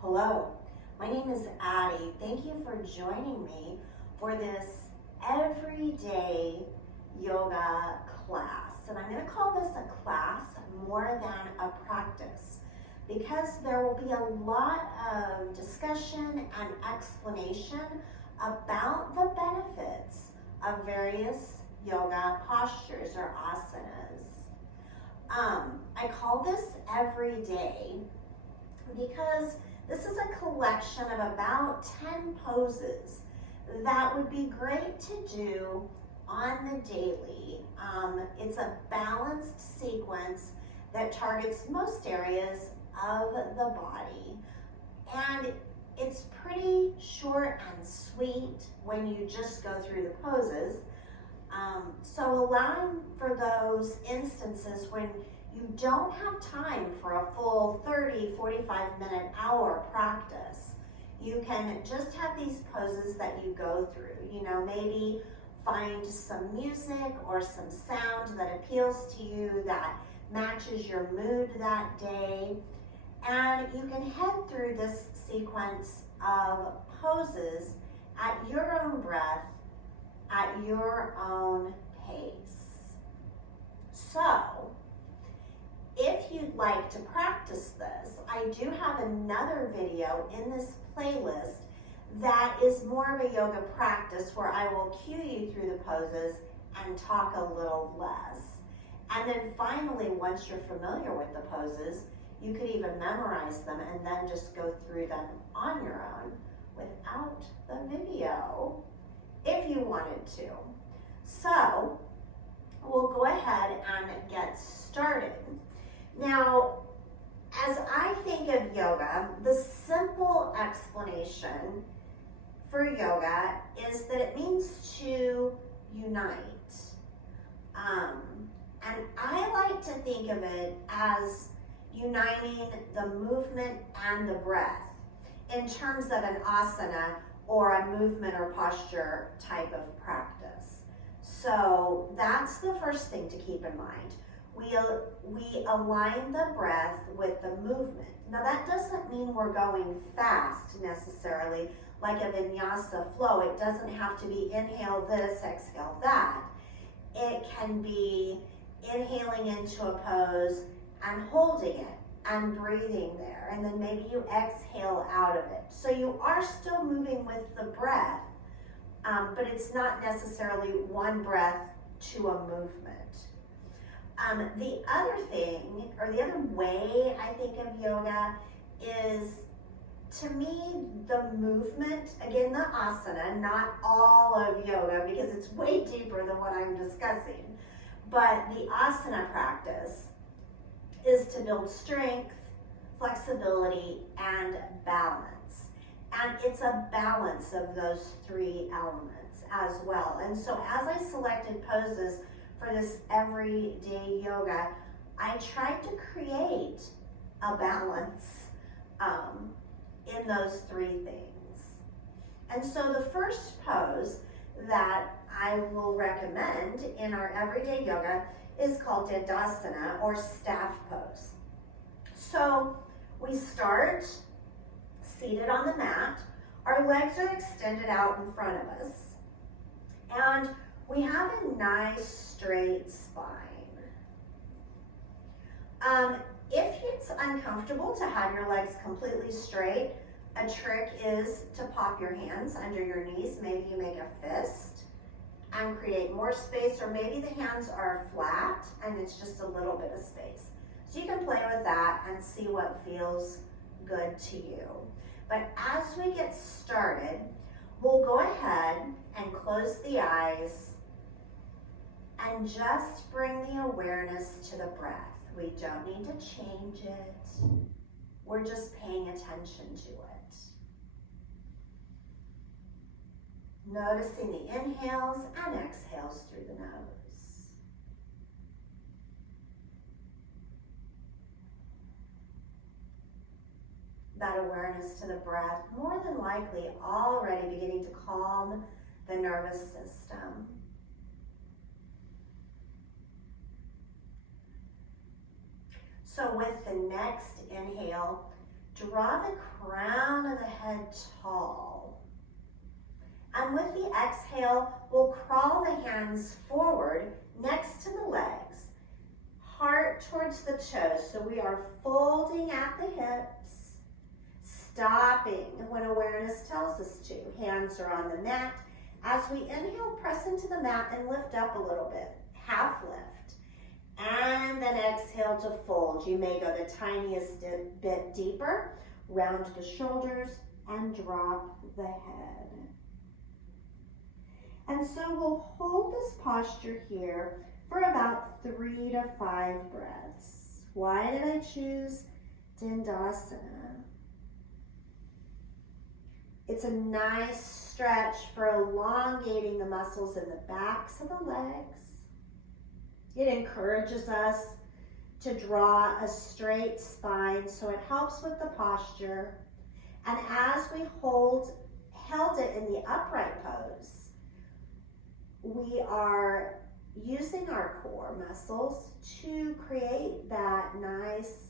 Hello, my name is Addie. Thank you for joining me for this everyday yoga class. And I'm going to call this a class more than a practice because there will be a lot of discussion and explanation about the benefits of various yoga postures or asanas. I call this everyday because this is a collection of about 10 poses that would be great to do on the daily. It's a balanced sequence that targets most areas of the body. And it's pretty short and sweet when you just go through the poses. So allowing for those instances when you don't have time for a full 30, 45 minute hour practice. You can just have these poses that you go through. You know, maybe find some music or some sound that appeals to you, that matches your mood that day. And you can head through this sequence of poses at your own breath, at your own pace. So, if you'd like to practice this, I do have another video in this playlist that is more of a yoga practice where I will cue you through the poses and talk a little less. And then finally, once you're familiar with the poses, you could even memorize them and then just go through them on your own without the video if you wanted to. So we'll go ahead and get started. Now, as I think of yoga, the simple explanation for yoga is that it means to unite. And I like to think of it as uniting the movement and the breath in terms of an asana or a movement or posture type of practice. So that's the first thing to keep in mind. We align the breath with the movement. Now that doesn't mean we're going fast necessarily, like a vinyasa flow. It doesn't have to be inhale this, exhale that. It can be inhaling into a pose and holding it and breathing there. And then maybe you exhale out of it. So you are still moving with the breath, but it's not necessarily one breath to a movement. The other thing, or the other way I think of yoga is, to me, the movement, again, the asana, not all of yoga because it's way deeper than what I'm discussing, but the asana practice is to build strength, flexibility, and balance. And it's a balance of those three elements as well. And so as I selected poses for this everyday yoga, I tried to create a balance in those three things. And so the first pose that I will recommend in our everyday yoga is called Dandasana, or staff pose. So we start seated on the mat. Our legs are extended out in front of us. And we have a nice straight spine. If it's uncomfortable to have your legs completely straight, a trick is to pop your hands under your knees. Maybe you make a fist and create more space, or maybe the hands are flat and it's just a little bit of space. So you can play with that and see what feels good to you. But as we get started, we'll go ahead and close the eyes and just bring the awareness to the breath. We don't need to change it. We're just paying attention to it. Noticing the inhales and exhales through the nose. That awareness to the breath, more than likely already beginning to calm the nervous system. So with the next inhale, Draw the crown of the head tall. And with the exhale, we'll crawl the hands forward next to the legs, heart towards the toes. So we are folding at the hips, stopping when awareness tells us to. Hands are on the mat. As we inhale, press into the mat and lift up a little bit, half lift. And then exhale to fold. You may go the tiniest bit deeper, round the shoulders and drop the head. And so we'll hold this posture here for about 3 to 5 breaths. Why did I choose Dandasana? It's a nice stretch for elongating the muscles in the backs of the legs. It encourages us to draw a straight spine, so it helps with the posture. And as we held it in the upright pose, we are using our core muscles to create that nice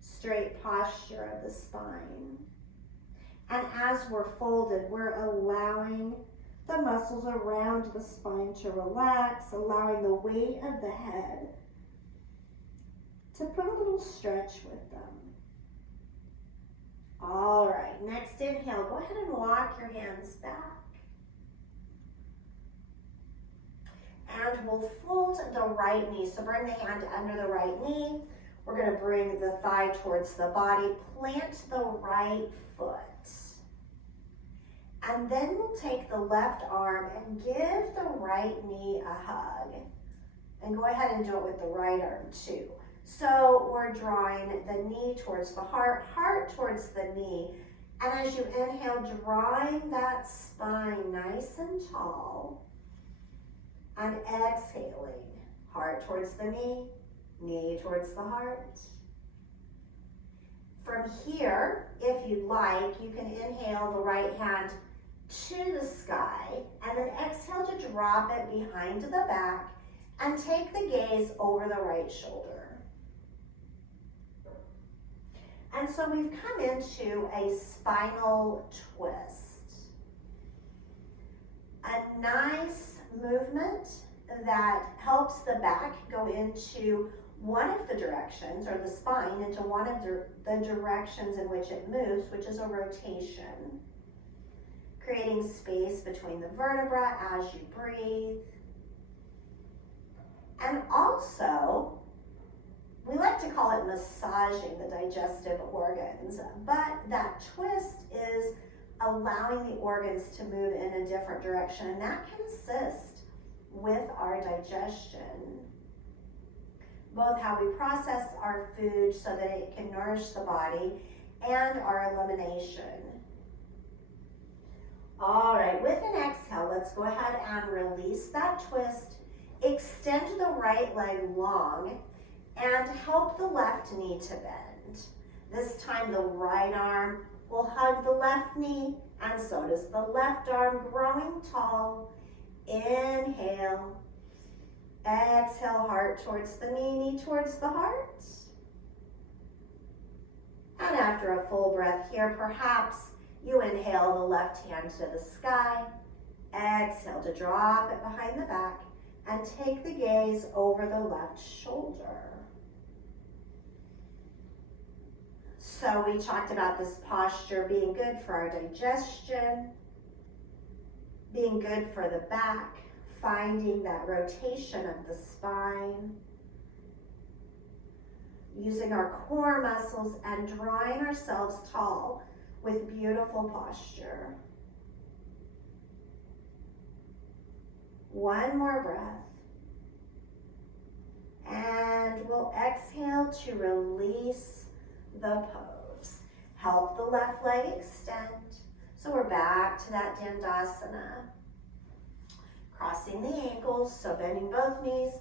straight posture of the spine. And as we're folded, we're allowing the muscles around the spine to relax, allowing the weight of the head to put a little stretch with them. All right, next inhale, go ahead and walk your hands back. And we'll fold the right knee. So bring the hand under the right knee. We're going to bring the thigh towards the body. Plant the right foot. And then we'll take the left arm and give the right knee a hug. And go ahead and do it with the right arm too. So we're drawing the knee towards the heart, heart towards the knee. And as you inhale, drawing that spine nice and tall. And exhaling, heart towards the knee, knee towards the heart. From here, if you'd like, you can inhale the right hand to the sky and then exhale to drop it behind the back and take the gaze over the right shoulder. And so we've come into a spinal twist. A nice movement that helps the back go into one of the directions, or the spine into one of the directions in which it moves, which is a rotation. Creating space between the vertebra as you breathe. And also, we like to call it massaging the digestive organs, but that twist is allowing the organs to move in a different direction, and that can assist with our digestion. Both how we process our food so that it can nourish the body and our elimination. All right, with an exhale, let's go ahead and release that twist. Extend the right leg long and help the left knee to bend. This time the right arm will hug the left knee, and so does the left arm, growing tall. Inhale. Exhale, heart towards the knee, knee towards the heart. And after a full breath here, perhaps you inhale the left hand to the sky. Exhale to drop it behind the back and take the gaze over the left shoulder. So we talked about this posture being good for our digestion, being good for the back, finding that rotation of the spine, using our core muscles and drawing ourselves tall with beautiful posture. One more breath. And we'll exhale to release the pose. Help the left leg extend. So we're back to that Dandasana. Crossing the ankles, so bending both knees.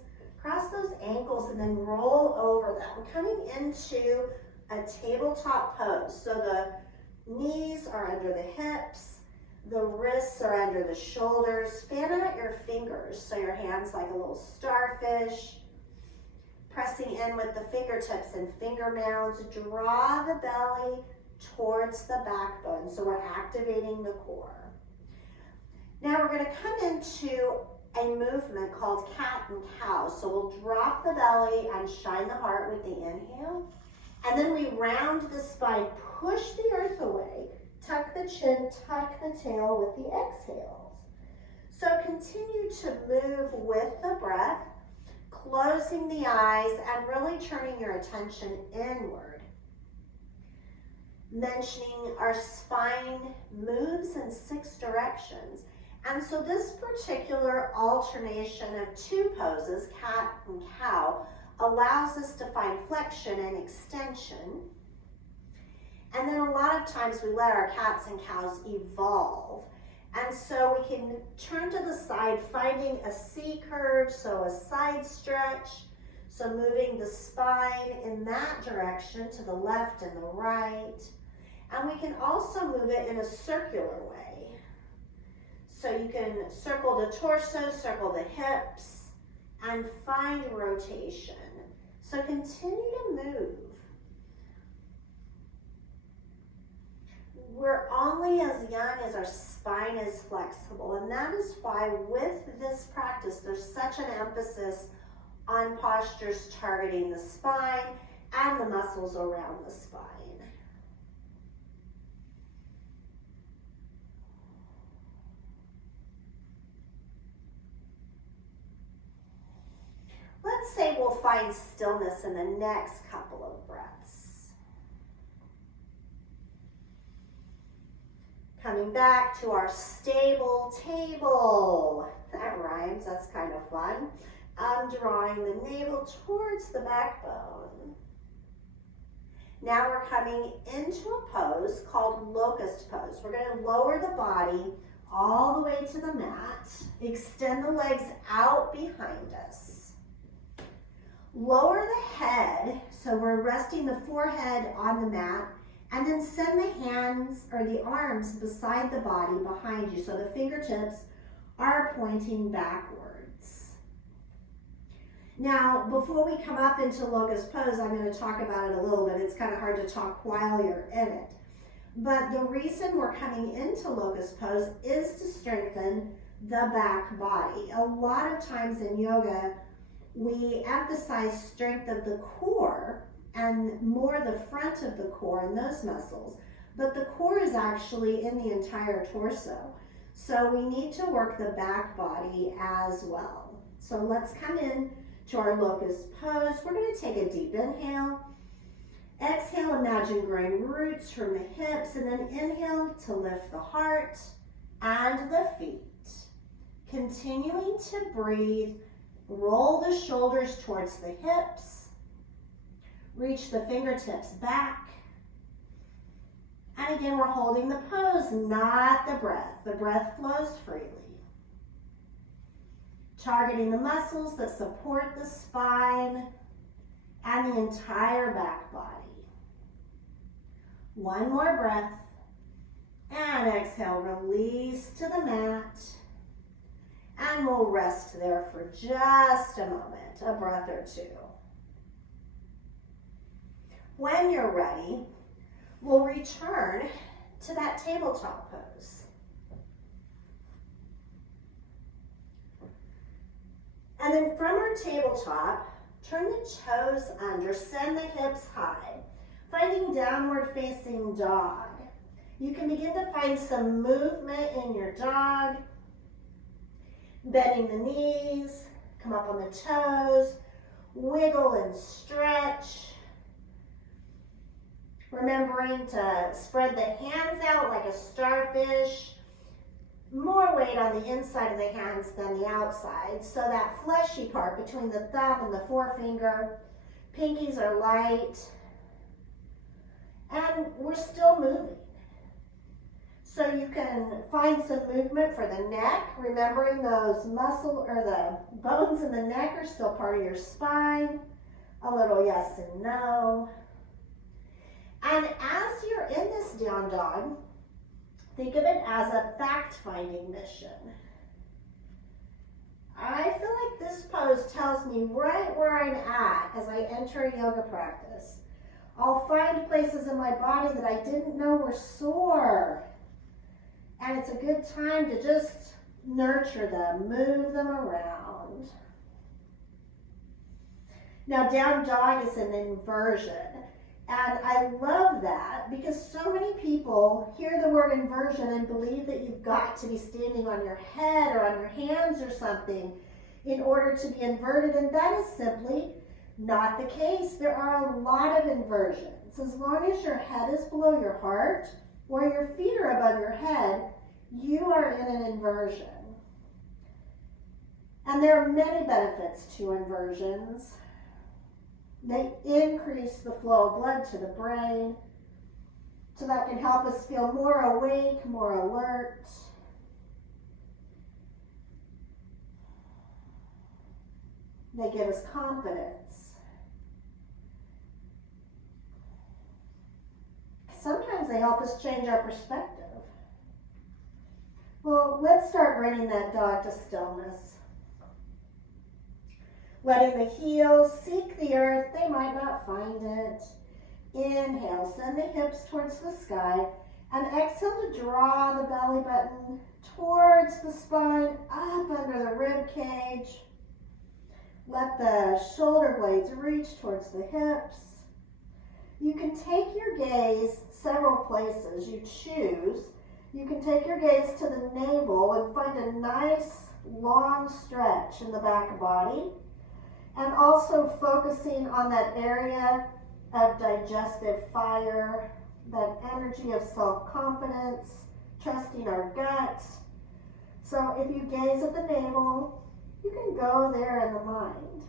Cross those ankles and then roll over them. Coming into a tabletop pose. So the knees are under the hips. The wrists are under the shoulders. Fan out your fingers, so your hands like a little starfish. Pressing in with the fingertips and finger mounds. Draw the belly towards the backbone. So we're activating the core. Now we're going to come into a movement called cat and cow. So we'll drop the belly and shine the heart with the inhale. And then we round the spine, push the earth away, tuck the chin, tuck the tail with the exhales. So continue to move with the breath, closing the eyes and really turning your attention inward. Mentioning our spine moves in 6 directions. And so this particular alternation of 2 poses, cat and cow, allows us to find flexion and extension. And then a lot of times we let our cats and cows evolve. And so we can turn to the side, finding a C curve, so a side stretch. So moving the spine in that direction to the left and the right. And we can also move it in a circular way. So you can circle the torso, circle the hips, and find rotation. So continue to move. We're only as young as our spine is flexible, and that is why with this practice, there's such an emphasis on postures targeting the spine and the muscles around the spine. Let's say we'll find stillness in the next couple of breaths. Coming back to our stable table. That rhymes, that's kind of fun. Drawing the navel towards the backbone. Now we're coming into a pose called locust pose. We're going to lower the body all the way to the mat. Extend the legs out behind us. Lower the head, so we're resting the forehead on the mat, and then send the hands or the arms beside the body behind you, so the fingertips are pointing backwards. Now, before we come up into locust pose, I'm going to talk about it a little bit. It's kind of hard to talk while you're in it. But the reason we're coming into locust pose is to strengthen the back body. A lot of times in yoga, we emphasize strength of the core and more the front of the core and those muscles. But the core is actually in the entire torso. So we need to work the back body as well. So let's come in to our locust pose. We're going to take a deep inhale. Exhale, imagine growing roots from the hips, and then inhale to lift the heart and the feet. Continuing to breathe. Roll the shoulders towards the hips. Reach the fingertips back. And again, we're holding the pose, not the breath. The breath flows freely. Targeting the muscles that support the spine and the entire back body. One more breath. And exhale, release to the mat. And we'll rest there for just a moment, a breath or 2. When you're ready, we'll return to that tabletop pose. And then from our tabletop, turn the toes under, send the hips high, finding downward facing dog. You can begin to find some movement in your dog. Bending the knees, come up on the toes, wiggle and stretch. Remembering to spread the hands out like a starfish. More weight on the inside of the hands than the outside. So that fleshy part between the thumb and the forefinger. Pinkies are light. And we're still moving. So you can find some movement for the neck, remembering those muscle or the bones in the neck are still part of your spine. A little yes and no. And as you're in this down dog, think of it as a fact-finding mission. I feel like this pose tells me right where I'm at as I enter a yoga practice. I'll find places in my body that I didn't know were sore. And it's a good time to just nurture them, move them around. Now, down dog is an inversion. And I love that because so many people hear the word inversion and believe that you've got to be standing on your head or on your hands or something in order to be inverted. And that is simply not the case. There are a lot of inversions. As long as your head is below your heart or your feet are above your head, you are in an inversion. And there are many benefits to inversions. They increase the flow of blood to the brain, so that can help us feel more awake, more alert. They give us confidence. Sometimes they help us change our perspective. Well, let's start bringing that dog to stillness. Letting the heels seek the earth, they might not find it. Inhale, send the hips towards the sky, and exhale to draw the belly button towards the spine, up under the rib cage. Let the shoulder blades reach towards the hips. You can take your gaze several places you choose. You can take your gaze to the navel and find a nice long stretch in the back body. And also focusing on that area of digestive fire, that energy of self-confidence, trusting our guts. So if you gaze at the navel, you can go there in the mind.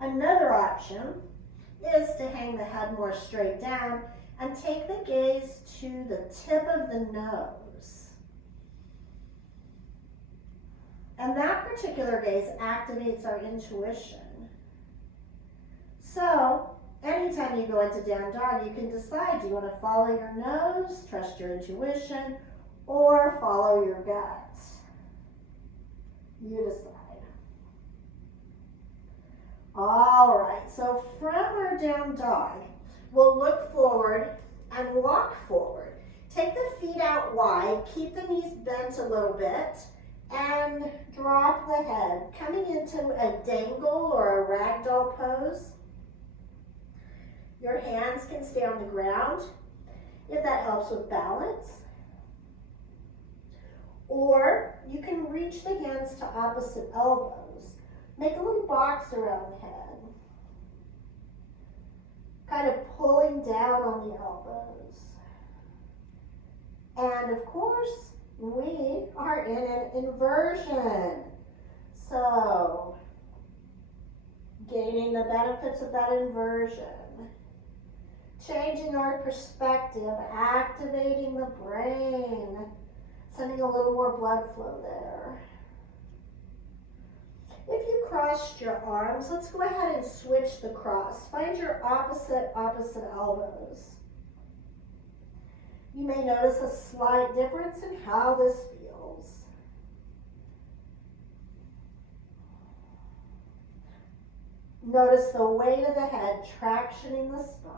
Another option is to hang the head more straight down and take the gaze to the tip of the nose. And that particular gaze activates our intuition. So, anytime you go into down dog, you can decide, do you want to follow your nose, trust your intuition, or follow your guts? You decide. All right, so from our down dog, we'll look forward and walk forward. Take the feet out wide, keep the knees bent a little bit, and drop the head, coming into a dangle or a ragdoll pose. Your hands can stay on the ground if that helps with balance. Or you can reach the hands to opposite elbows. Make a little box around the head, kind of pulling down on the elbows. And of course, we are in an inversion. So, gaining the benefits of that inversion, changing our perspective, activating the brain, sending a little more blood flow there. If you crossed your arms, let's go ahead and switch the cross. Find your opposite elbows. You may notice a slight difference in how this feels. Notice the weight of the head tractioning the spine.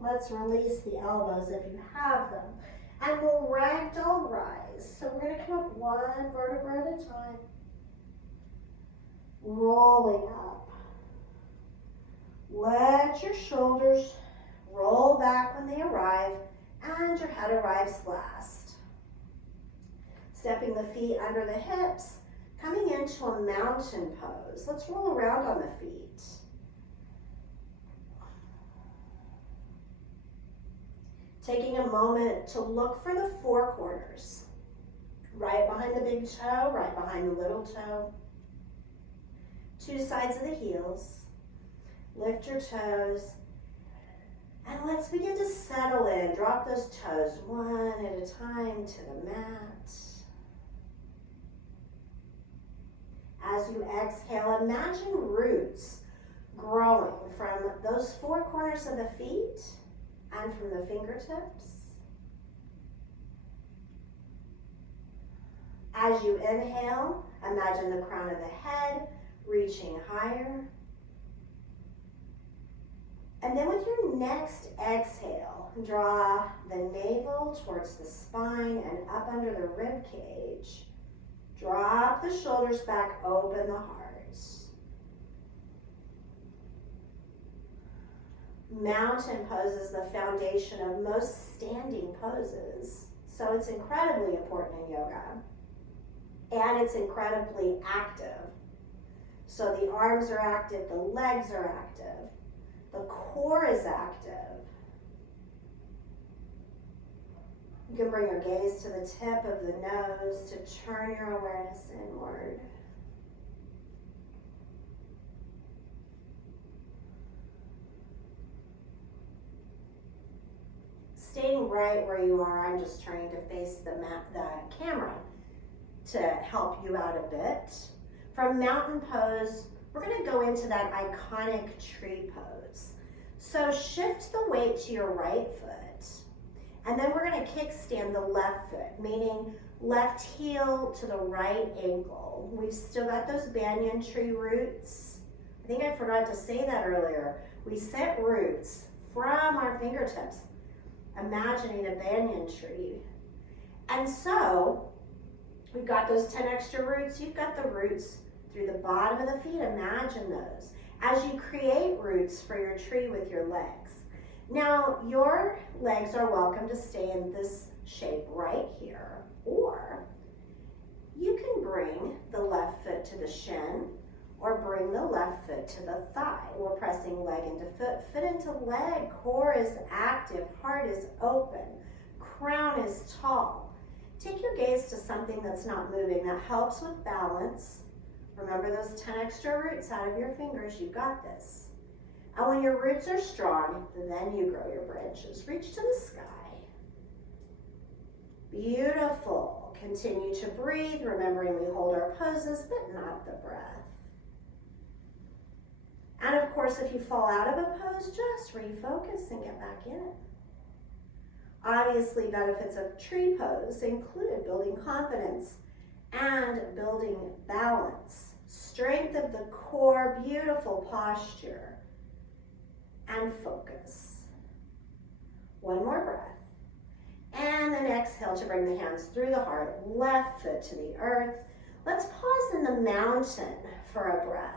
Let's release the elbows if you have them. And we'll ragdoll rise. So we're going to come up one vertebra at a time. Rolling up. Let your shoulders roll back when they arrive, and your head arrives last. Stepping the feet under the hips, coming into a mountain pose. Let's roll around on the feet. Taking a moment to look for the four corners. Right behind the big toe, right behind the little toe. Two sides of the heels. Lift your toes, and let's begin to settle in. Drop those toes one at a time to the mat. As you exhale, imagine roots growing from those four corners of the feet and from the fingertips. As you inhale, imagine the crown of the head reaching higher. And then with your next exhale, draw the navel towards the spine and up under the rib cage. Drop the shoulders back, open the heart. Mountain pose is the foundation of most standing poses, so it's incredibly important in yoga. And it's incredibly active. So the arms are active, the legs are active, the core is active. You can bring your gaze to the tip of the nose to turn your awareness inward. Staying right where you are, I'm just turning to face the camera to help you out a bit. From mountain pose, we're going to go into that iconic tree pose. So shift the weight to your right foot, and then we're going to kickstand the left foot, meaning left heel to the right ankle. We've still got those banyan tree roots. I think I forgot to say that earlier. We set roots from our fingertips, imagining a banyan tree. And so we've got those 10 extra roots. You've got the roots through the bottom of the feet. Imagine those as you create roots for your tree with your legs. Now, your legs are welcome to stay in this shape right here, or you can bring the left foot to the shin or bring the left foot to the thigh. We're pressing leg into foot, foot into leg. Core is active, heart is open, crown is tall. Take your gaze to something that's not moving. That helps with balance. Remember those 10 extra roots out of your fingers. You got this. And when your roots are strong, then you grow your branches. Reach to the sky. Beautiful. Continue to breathe, remembering we hold our poses, but not the breath. And of course, if you fall out of a pose, just refocus and get back in it. Obviously, benefits of tree pose include building confidence and building balance, strength of the core, beautiful posture, and focus. One more breath. And then exhale to bring the hands through the heart, left foot to the earth. Let's pause in the mountain for a breath.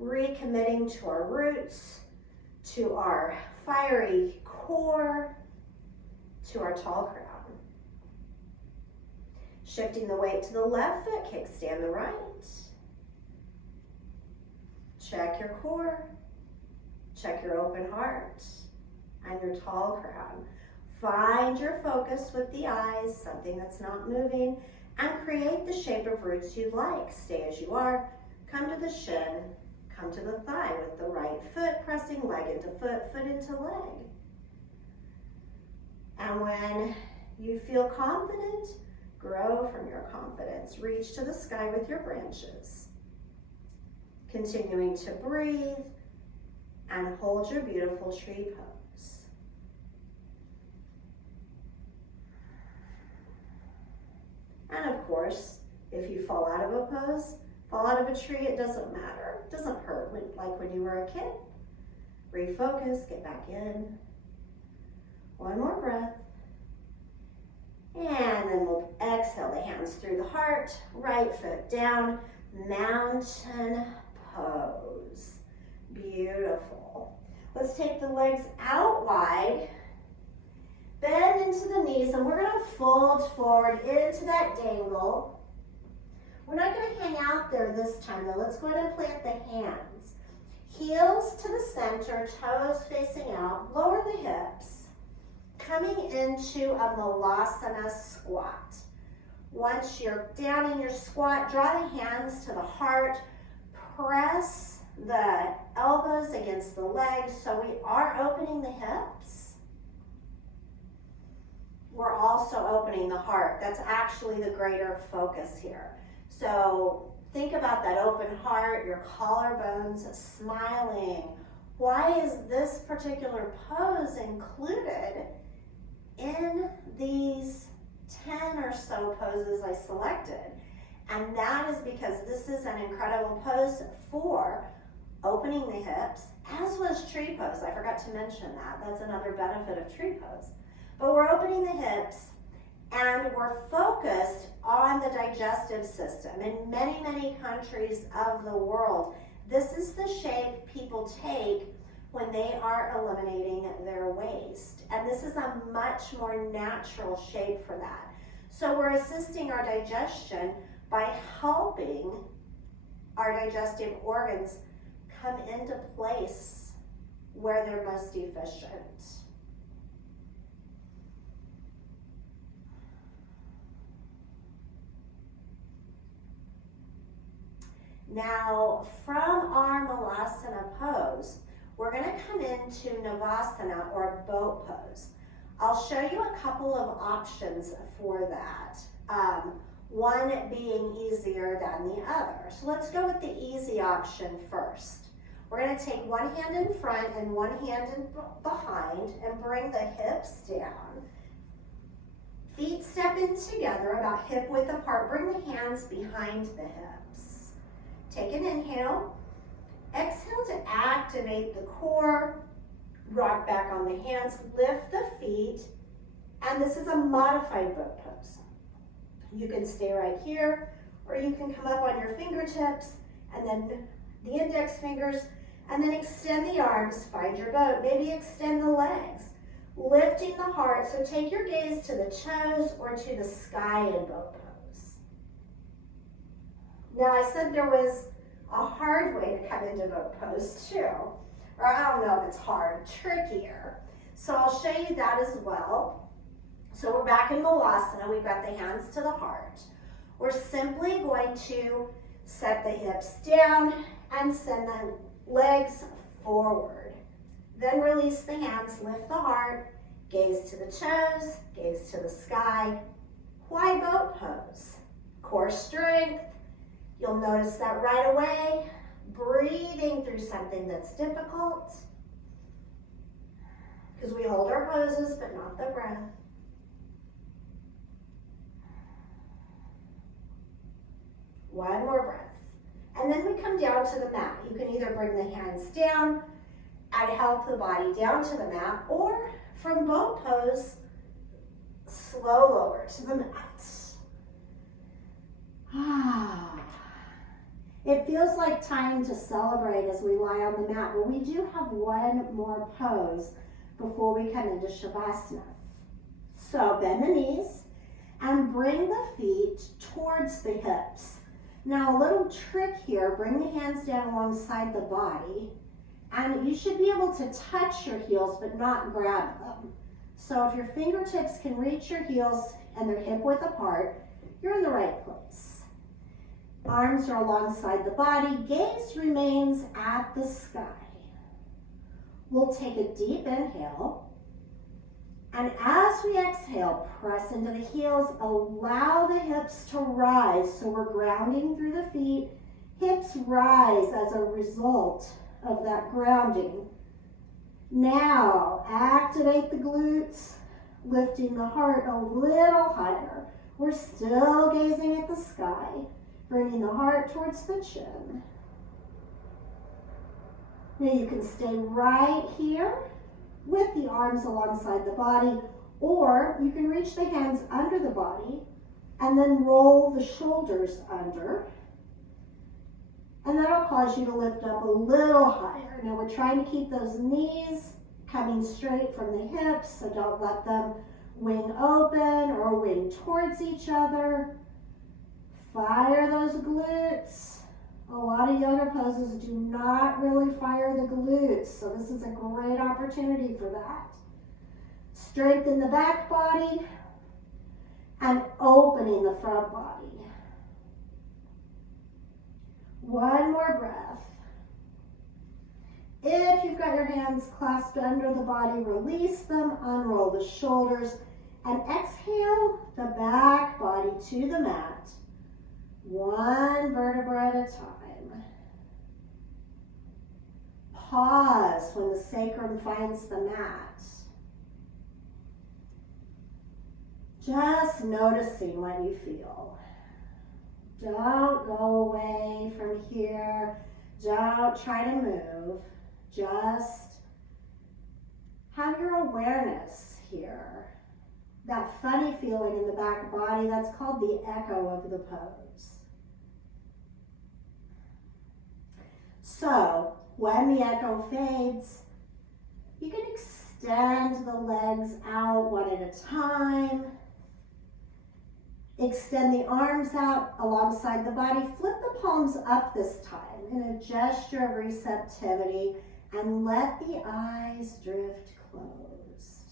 Recommitting to our roots, to our fiery core, to our tall crown. Shifting the weight to the left foot, kickstand the right. Check your core, check your open heart, and your tall crown. Find your focus with the eyes, something that's not moving, and create the shape of roots you like. Stay as you are, come to the shin, come to the thigh with the right foot, pressing leg into foot, foot into leg. And when you feel confident, grow from your confidence. Reach to the sky with your branches. Continuing to breathe and hold your beautiful tree pose. And of course, if you fall out of a pose, fall out of a tree, it doesn't matter. It doesn't hurt like when you were a kid. Refocus, get back in. One more breath. And then we'll exhale the hands through the heart, right foot down, mountain pose. Beautiful. Let's take the legs out wide, bend into the knees, and we're going to fold forward into that dangle. We're not going to hang out there this time though. Let's go ahead and plant the hands. Heels to the center, toes facing out, lower the hips. Coming into a Malasana squat. Once you're down in your squat, draw the hands to the heart, press the elbows against the legs, so we are opening the hips. We're also opening the heart. That's actually the greater focus here. So think about that open heart, your collarbones smiling. Why is this particular pose included in these 10 or so poses I selected? And that is because this is an incredible pose for opening the hips, as was tree pose. I forgot to mention that. That's another benefit of tree pose. But we're opening the hips and we're focused on the digestive system. In many, many countries of the world, this is the shape people take when they are eliminating their waste. And this is a much more natural shape for that. So we're assisting our digestion by helping our digestive organs come into place where they're most efficient. Now, from our Malasana pose, we're going to come into Navasana or boat pose. I'll show you a couple of options for that, one being easier than the other. So let's go with the easy option first. We're going to take one hand in front and one hand in behind and bring the hips down. Feet step in together, about hip width apart. Bring the hands behind the hips. Take an inhale. Exhale to activate the core. Rock back on the hands, lift the feet, and this is a modified boat pose. You can stay right here, or you can come up on your fingertips, and then the index fingers, and then extend the arms, find your boat. Maybe extend the legs, lifting the heart. So take your gaze to the toes or to the sky in boat pose. Now I said there was a hard way to come into boat pose too. Or I don't know if it's hard, trickier. So I'll show you that as well. So we're back in Malasana. We've got the hands to the heart. We're simply going to set the hips down and send the legs forward. Then release the hands, lift the heart, gaze to the toes, gaze to the sky. Why boat pose? Core strength. You'll notice that right away. Breathing through something that's difficult, because we hold our poses but not the breath. One more breath. And then we come down to the mat. You can either bring the hands down and help the body down to the mat, or from boat pose, slow lower to the mat. It feels like time to celebrate as we lie on the mat, but we do have one more pose before we come into Shavasana. So bend the knees and bring the feet towards the hips. Now a little trick here, bring the hands down alongside the body, and you should be able to touch your heels but not grab them. So if your fingertips can reach your heels and they're hip width apart, you're in the right place. Arms are alongside the body, gaze remains at the sky. We'll take a deep inhale, and as we exhale, press into the heels, allow the hips to rise. So we're grounding through the feet, hips rise as a result of that grounding. Now, activate the glutes, lifting the heart a little higher. We're still gazing at the sky. Bringing the heart towards the chin. Now you can stay right here with the arms alongside the body, or you can reach the hands under the body and then roll the shoulders under. And that'll cause you to lift up a little higher. Now we're trying to keep those knees coming straight from the hips, so don't let them wing open or wing towards each other. Fire those glutes. A lot of yoga poses do not really fire the glutes, so this is a great opportunity for that. Strengthen the back body and opening the front body. One more breath. If you've got your hands clasped under the body, release them, unroll the shoulders, and exhale the back body to the mat. One vertebra at a time. Pause when the sacrum finds the mat. Just noticing what you feel. Don't go away from here. Don't try to move. Just have your awareness here. That funny feeling in the back body, that's called the echo of the pose. So, when the echo fades, you can extend the legs out one at a time. Extend the arms out alongside the body. Flip the palms up this time in a gesture of receptivity and let the eyes drift closed.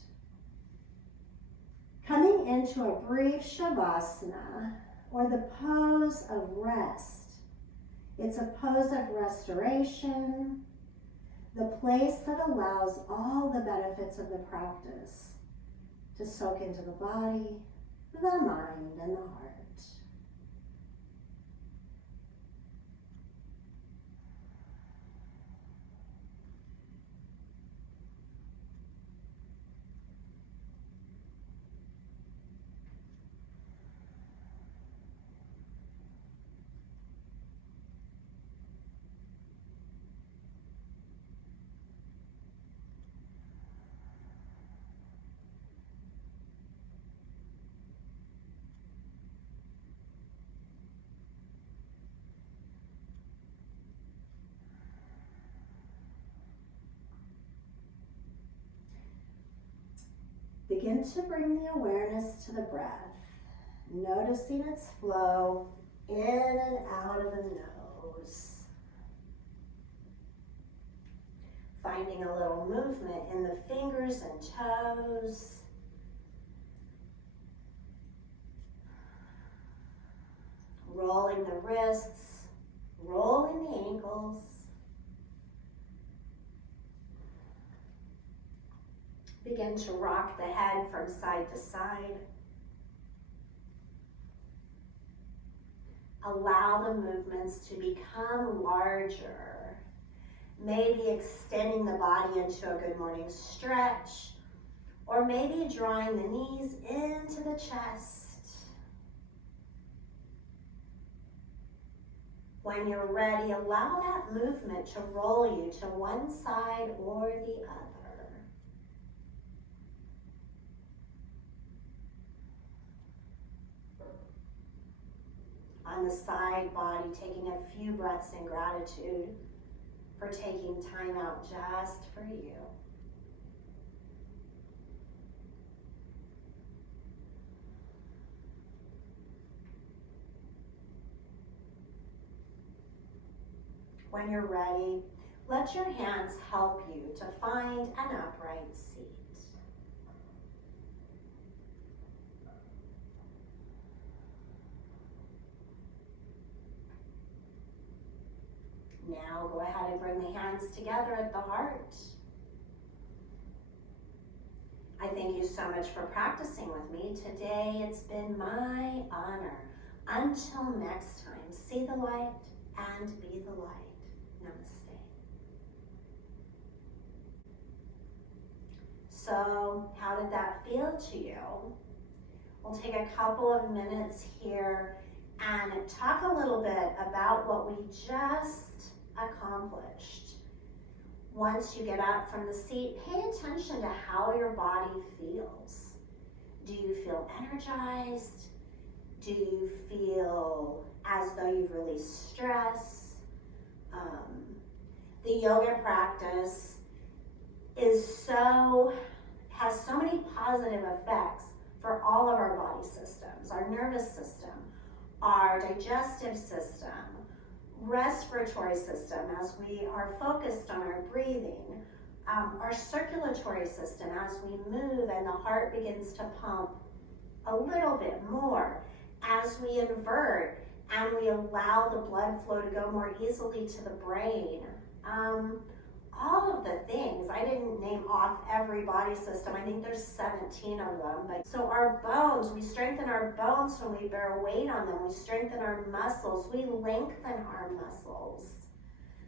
Coming into a brief shavasana, or the pose of rest. It's a pose of restoration, the place that allows all the benefits of the practice to soak into the body, the mind, and the heart. Begin to bring the awareness to the breath, noticing its flow in and out of the nose. Finding a little movement in the fingers and toes. Rolling the wrists, rolling the ankles. Begin to rock the head from side to side. Allow the movements to become larger. Maybe extending the body into a good morning stretch, or maybe drawing the knees into the chest. When you're ready, allow that movement to roll you to one side or the other. On the side body, taking a few breaths in gratitude for taking time out just for you. When you're ready, let your hands help you to find an upright seat. Now go ahead and bring the hands together at the heart. I thank you so much for practicing with me today. It's been my honor. Until next time, see the light and be the light. Namaste. So, how did that feel to you? We'll take a couple of minutes here and talk a little bit about what we just accomplished. Once you get up from the seat, pay attention to how your body feels. Do you feel energized? Do you feel as though you've released stress? The yoga practice has so many positive effects for all of our body systems, our nervous system, our digestive system, respiratory system as we are focused on our breathing, our circulatory system as we move and the heart begins to pump a little bit more, as we invert and we allow the blood flow to go more easily to the brain. All of the things, I didn't name off every body system, I think there's 17 of them. But so our bones, we strengthen our bones when we bear weight on them, we strengthen our muscles, we lengthen our muscles.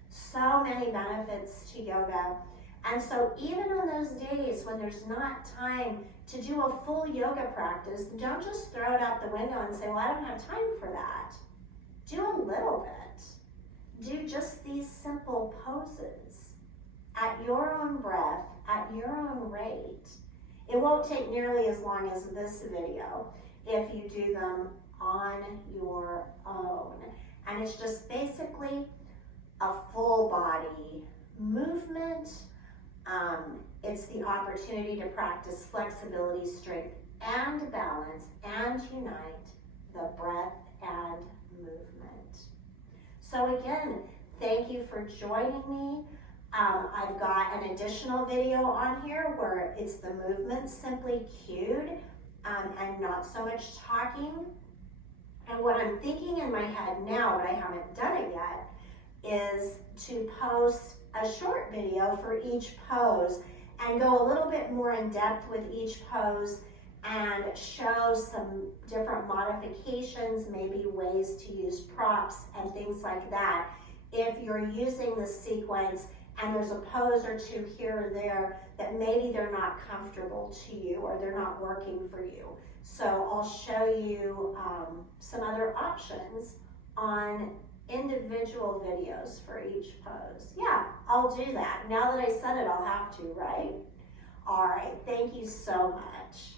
So many benefits to yoga. And so even on those days when there's not time to do a full yoga practice, don't just throw it out the window and say, well, I don't have time for that. do a little bit. Do just these simple poses at your own breath, at your own rate. It won't take nearly as long as this video if you do them on your own. And it's just basically a full body movement. It's the opportunity to practice flexibility, strength, and balance, and unite the breath and movement. So again, thank you for joining me. I've got an additional video on here where it's the movement simply cued and not so much talking. And what I'm thinking in my head now, but I haven't done it yet, is to post a short video for each pose and go a little bit more in depth with each pose and show some different modifications, maybe ways to use props and things like that. If you're using the sequence and there's a pose or two here or there that maybe they're not comfortable to you or they're not working for you. So I'll show you some other options on individual videos for each pose. Yeah, I'll do that. Now that I said it, I'll have to, right? All right, thank you so much.